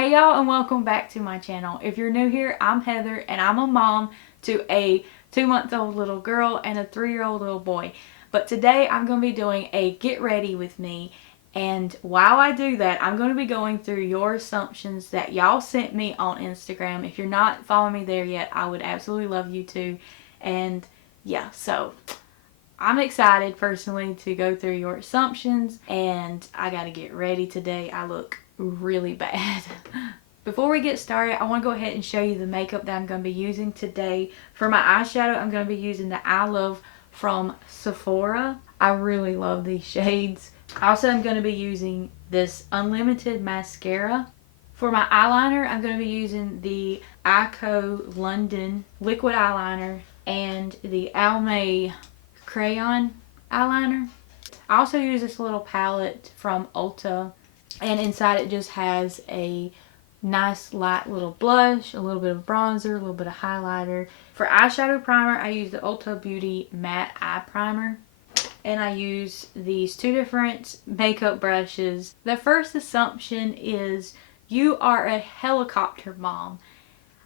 Hey y'all, and welcome back to my channel. If you're new here, I'm Heather and I'm a mom to a 2-month-old little girl and a 3-year-old little boy. But today I'm going to be doing a get ready with me, and while I do that, I'm going to be going through your assumptions that y'all sent me on Instagram. If you're not following me there yet, I would absolutely love you to. And yeah, so I'm excited personally to go through your assumptions, and I gotta get ready today. I look really bad. Before we get started, I want to go ahead and show you the makeup that I'm going to be using today. For my eyeshadow, I'm going to be using the I Love from Sephora. I really love these shades. Also, I'm going to be using this Unlimited mascara. For my eyeliner, I'm going to be using the Ico London liquid eyeliner and the Almay crayon eyeliner. I also use this little palette from Ulta, and inside it just has a nice light little blush, a little bit of bronzer, a little bit of highlighter. For eyeshadow primer, I use the Ulta Beauty Matte Eye Primer, and I use these two different makeup brushes. The first assumption is you are a helicopter mom.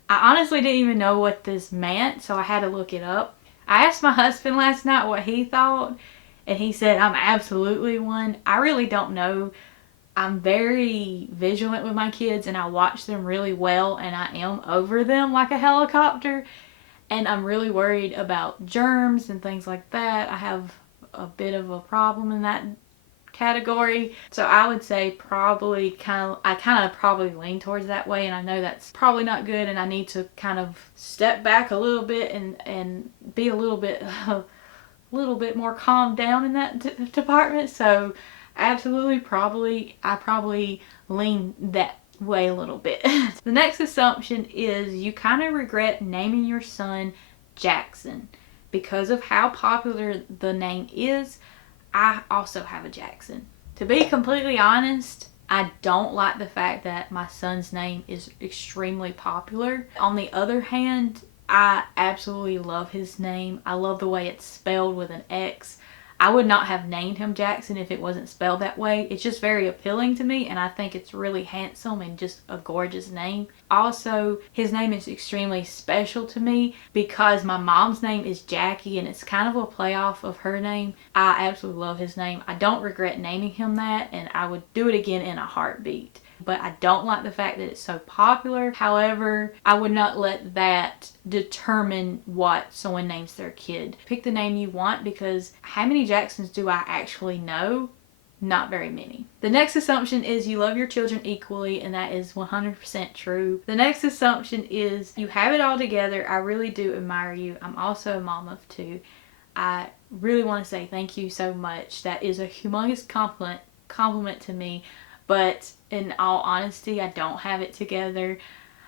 I honestly didn't even know what this meant, so I had to look it up. I asked my husband last night what he thought, and he said I'm absolutely one. I really don't know. I'm very vigilant with my kids, and I watch them really well, and I am over them like a helicopter, and I'm really worried about germs and things like that. I have a bit of a problem in that category, so I would say probably I kind of probably lean towards that way, and I know that's probably not good, and I need to kind of step back a little bit and be a little bit more calmed down in that department. So absolutely, I probably lean that way a little bit. The next assumption is you kind of regret naming your son Jackson. Because of how popular the name is, I also have a Jackson. To be completely honest, I don't like the fact that my son's name is extremely popular. On the other hand, I absolutely love his name. I love the way it's spelled with an X. I would not have named him Jackson if it wasn't spelled that way. It's just very appealing to me, and I think it's really handsome and just a gorgeous name. Also, his name is extremely special to me because my mom's name is Jackie, and it's kind of a play off of her name. I absolutely love his name. I don't regret naming him that, and I would do it again in a heartbeat. But I don't like the fact that it's so popular. However, I would not let that determine what someone names their kid. Pick the name you want, because how many Jacksons do I actually know? Not very many. The next assumption is you love your children equally, and that is 100% true. The next assumption is you have it all together. I really do admire you. I'm also a mom of 2. I really want to say thank you so much. That is a humongous compliment to me. But in all honesty, I don't have it together.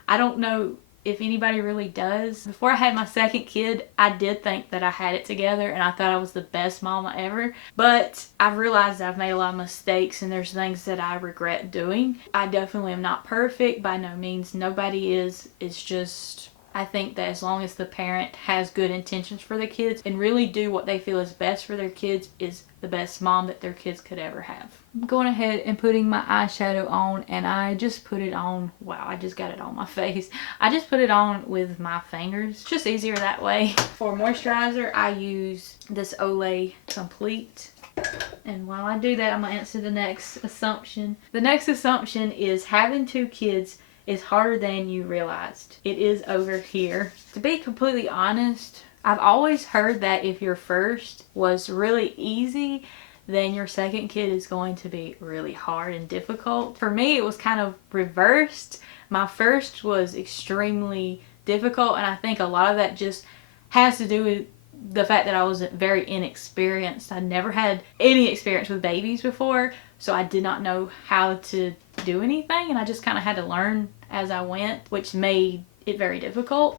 I don't know if anybody really does. Before I had my second kid, I did think that I had it together, and I thought I was the best mama ever. But I've realized that I've made a lot of mistakes, and there's things that I regret doing. I definitely am not perfect. By no means. Nobody is. It's just, I think that as long as the parent has good intentions for the kids and really do what they feel is best for their kids, is the best mom that their kids could ever have. I'm going ahead and putting my eyeshadow on, and I just put it on, wow, I just got it on my face. I just put it on with my fingers. It's just easier that way. For moisturizer, I use this Olay Complete. And while I do that, I'm going to answer the next assumption. The next assumption is having 2 kids is harder than you realized. It is over here. To be completely honest, I've always heard that if your first was really easy, then your second kid is going to be really hard and difficult. For me, it was kind of reversed. My first was extremely difficult, and I think a lot of that just has to do with the fact that I was very inexperienced. I never had any experience with babies before, so I did not know how to do anything, and I just kind of had to learn as I went, which made it very difficult.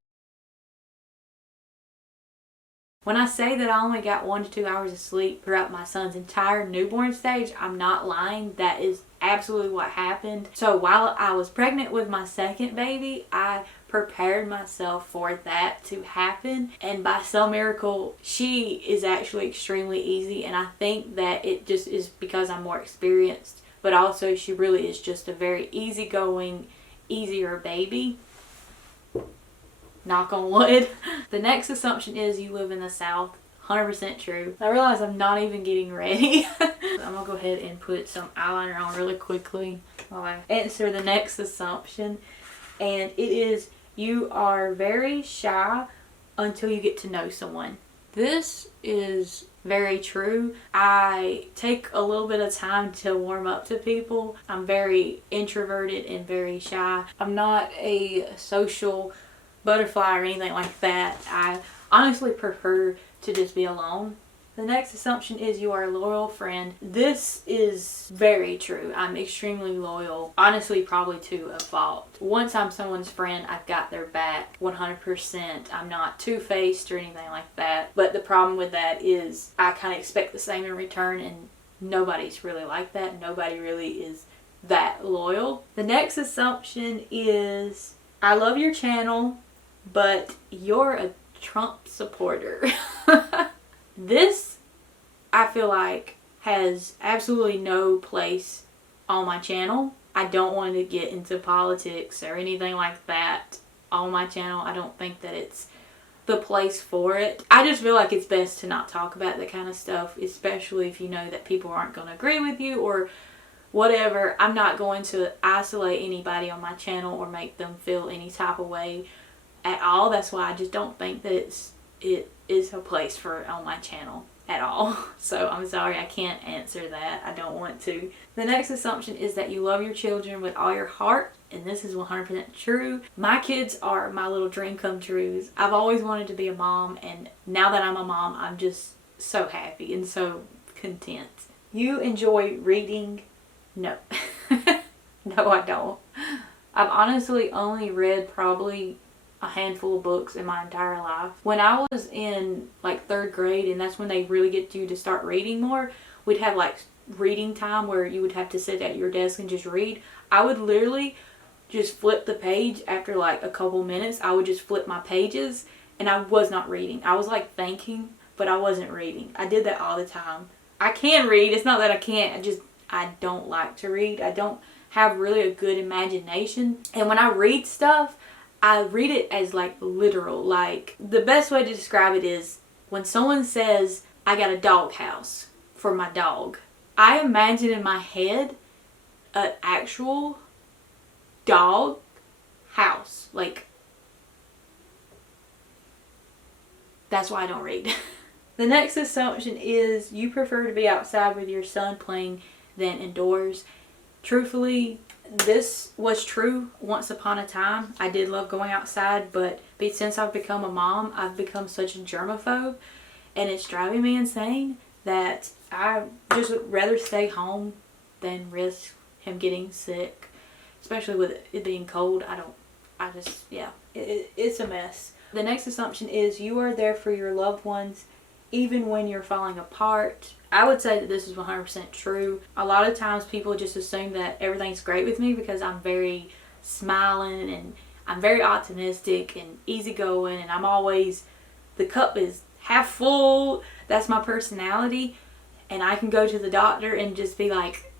When I say that I only got 1 to 2 hours of sleep throughout my son's entire newborn stage, I'm not lying. That is absolutely what happened. So while I was pregnant with my second baby, I prepared myself for that to happen, and by some miracle she is actually extremely easy, and I think that it just is because I'm more experienced, but also she really is just a very easygoing easier baby. Knock on wood. The next assumption is you live in the South. 100% true. I realize I'm not even getting ready. I'm gonna go ahead and put some eyeliner on really quickly while I answer the next assumption. And it is you are very shy until you get to know someone. This is very true. I take a little bit of time to warm up to people. I'm very introverted and very shy. I'm not a social butterfly or anything like that. I honestly prefer to just be alone. The next assumption is you are a loyal friend. This is very true. I'm extremely loyal. Honestly, probably to a fault. Once I'm someone's friend, I've got their back 100%. I'm not two-faced or anything like that. But the problem with that is I kind of expect the same in return, and nobody's really like that. Nobody really is that loyal. The next assumption is I love your channel, but you're a Trump supporter. This, I feel like, has absolutely no place on my channel. I don't want to get into politics or anything like that on my channel. I don't think that it's the place for it. I just feel like it's best to not talk about that kind of stuff, especially if you know that people aren't going to agree with you or whatever. I'm not going to isolate anybody on my channel or make them feel any type of way at all. That's why I just don't think that it is a place for on my channel at all. So I'm sorry, I can't answer that. I don't want to. The next assumption is that you love your children with all your heart, and this is 100% true. My kids are my little dream come trues. I've always wanted to be a mom, and now that I'm a mom, I'm just so happy and so content. You enjoy reading? No. No, I don't. I've honestly only read probably a handful of books in my entire life. When I was in like 3rd grade, and that's when they really get you to start reading more, we'd have like reading time where you would have to sit at your desk and just read. I would literally just flip the page after like a couple minutes. I would just flip my pages, and I was not reading. I was like thinking, but I wasn't reading. I did that all the time. I can read. It's not that I can't. I don't like to read. I don't have really a good imagination. And when I read stuff, I read it as like literal. Like the best way to describe it is when someone says, I got a dog house for my dog, I imagine in my head an actual dog house. Like, that's why I don't read. The next assumption is you prefer to be outside with your son playing than indoors. Truthfully, this was true once upon a time. I did love going outside, but since I've become a mom, I've become such a germaphobe, and it's driving me insane that I just would rather stay home than risk him getting sick, especially with it being cold. It's a mess. The next assumption is you are there for your loved ones even when you're falling apart. I would say that this is 100% true. A lot of times people just assume that everything's great with me because I'm very smiling and I'm very optimistic and easygoing, and I'm always, the cup is half full. That's my personality, and I can go to the doctor and just be like,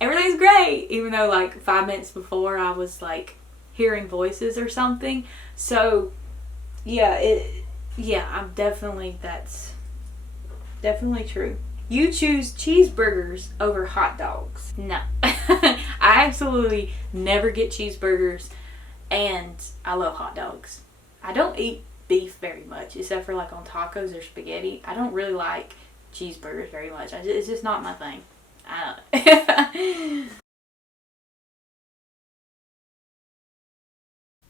everything's great, even though like 5 minutes before I was like hearing voices or something. So that's definitely true. You choose cheeseburgers over hot dogs. No. I absolutely never get cheeseburgers, and I love hot dogs. I don't eat beef very much, except for like on tacos or spaghetti. I don't really like cheeseburgers very much. It's just not my thing.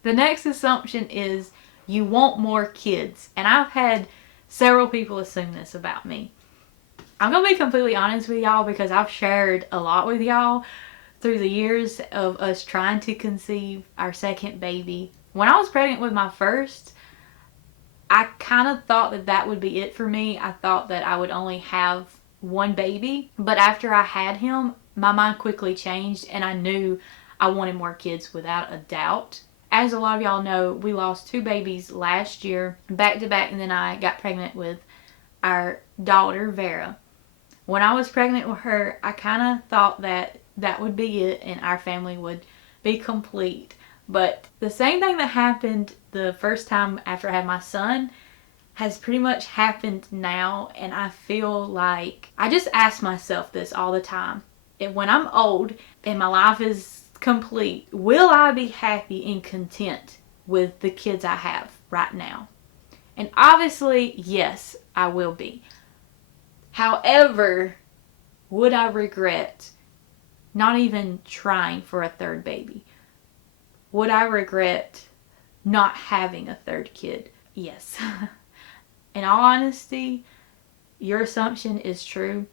The next assumption is you want more kids, and I've had several people assume this about me. I'm going to be completely honest with y'all because I've shared a lot with y'all through the years of us trying to conceive our second baby. When I was pregnant with my first, I kind of thought that would be it for me. I thought that I would only have one baby. But after I had him, my mind quickly changed, and I knew I wanted more kids without a doubt. As a lot of y'all know, we lost 2 babies last year, back to back, and then I got pregnant with our daughter, Vera. When I was pregnant with her, I kind of thought that would be it and our family would be complete. But the same thing that happened the first time after I had my son has pretty much happened now, and I feel like I just ask myself this all the time. And when I'm old and my life is complete, will I be happy and content with the kids I have right now? And obviously, yes, I will be. However, would I regret not even trying for a third baby? Would I regret not having a third kid? Yes. In all honesty, your assumption is true.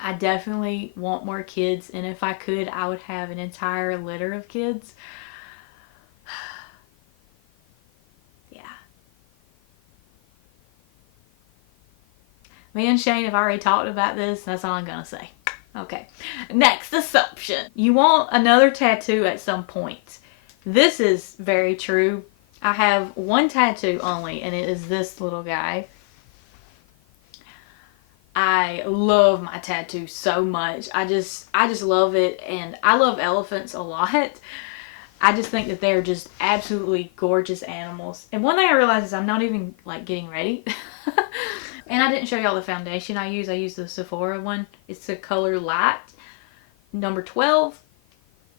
I definitely want more kids, and if I could, I would have an entire litter of kids. Yeah. Me and Shane have already talked about this. That's all I'm gonna say. Okay. Next assumption. You want another tattoo at some point. This is very true. I have one tattoo only, and it is this little guy. I love my tattoo so much. I just love it, and I love elephants a lot. I just think that they're just absolutely gorgeous animals. And one thing I realized is I'm not even like getting ready. And I didn't show y'all the foundation I use. I use the Sephora one. It's the color light, number 12.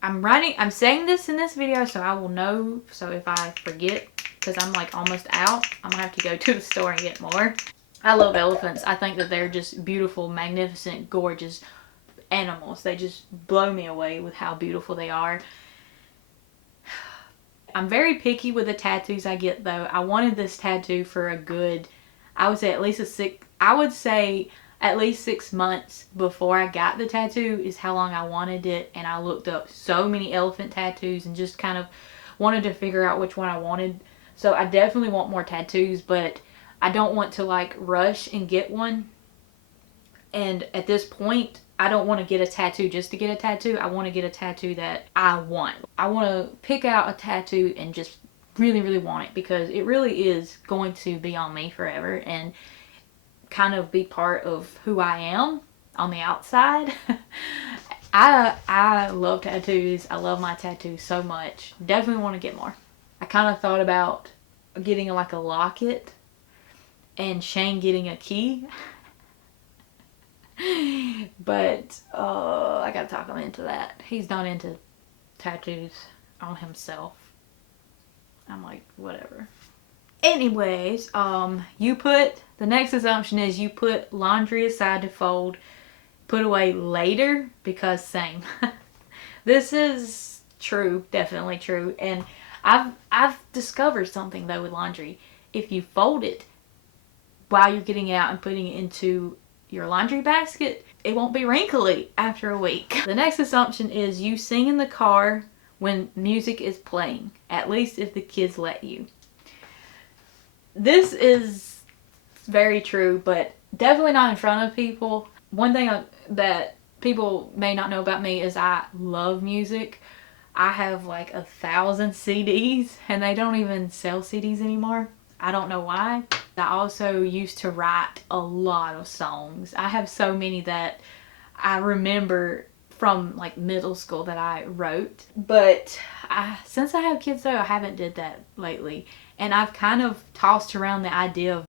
I'm saying this in this video so I will know. So if I forget, because I'm like almost out, I'm gonna have to go to the store and get more. I love elephants. I think that they're just beautiful, magnificent, gorgeous animals. They just blow me away with how beautiful they are. I'm very picky with the tattoos I get though. I wanted this tattoo for a good, I would say at least at least 6 months before I got the tattoo is how long I wanted it. And I looked up so many elephant tattoos and just kind of wanted to figure out which one I wanted. So I definitely want more tattoos, but I don't want to like rush and get one. And at this point, I don't want to get a tattoo just to get a tattoo. I want to get a tattoo that I want. I want to pick out a tattoo and just really, really want it, because it really is going to be on me forever and kind of be part of who I am on the outside. I love tattoos. I love my tattoos so much. Definitely want to get more. I kind of thought about getting like a locket and Shane getting a key. But I gotta talk him into that. He's not into tattoos on himself. I'm like, whatever. Anyways, the next assumption is you put laundry aside to fold, put away later, because same. This is true, definitely true. And I've discovered something though with laundry. If you fold it while you're getting it out and putting it into your laundry basket, it won't be wrinkly after a week. The next assumption is you sing in the car when music is playing, at least if the kids let you. This is very true, but definitely not in front of people. One thing that people may not know about me is I love music. I have like 1,000 CDs, and they don't even sell CDs anymore. I don't know why. I also used to write a lot of songs. I have so many that I remember from like middle school that I wrote. But since I have kids though, I haven't did that lately. And I've kind of tossed around the idea of.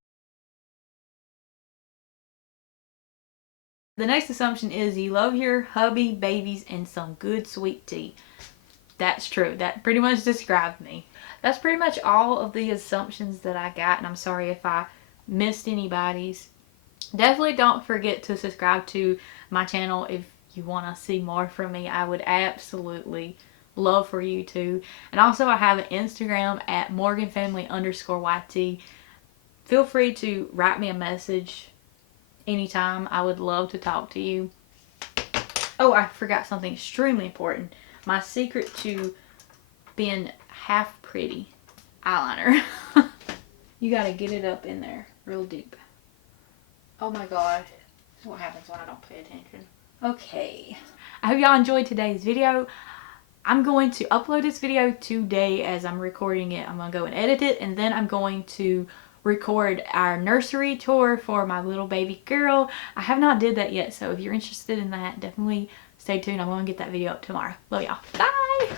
The next assumption is you love your hubby, babies, and some good sweet tea. That's true. That pretty much describes me. That's pretty much all of the assumptions that I got, and I'm sorry if I missed anybody's. Definitely don't forget to subscribe to my channel if you want to see more from me. I would absolutely love for you to. And also I have an Instagram at morganfamily_YT. Feel free to write me a message anytime. I would love to talk to you. Oh, I forgot something extremely important. My secret to being half pretty: eyeliner. You gotta get it up in there real deep. Oh my god, that's what happens when I don't pay attention. Okay, I hope y'all enjoyed today's video. I'm going to upload this video today as I'm recording it. I'm gonna go and edit it, and then I'm going to record our nursery tour for my little baby girl. I have not did that yet, so if you're interested in that, definitely stay tuned. I'm gonna get that video up tomorrow. Love y'all. Bye!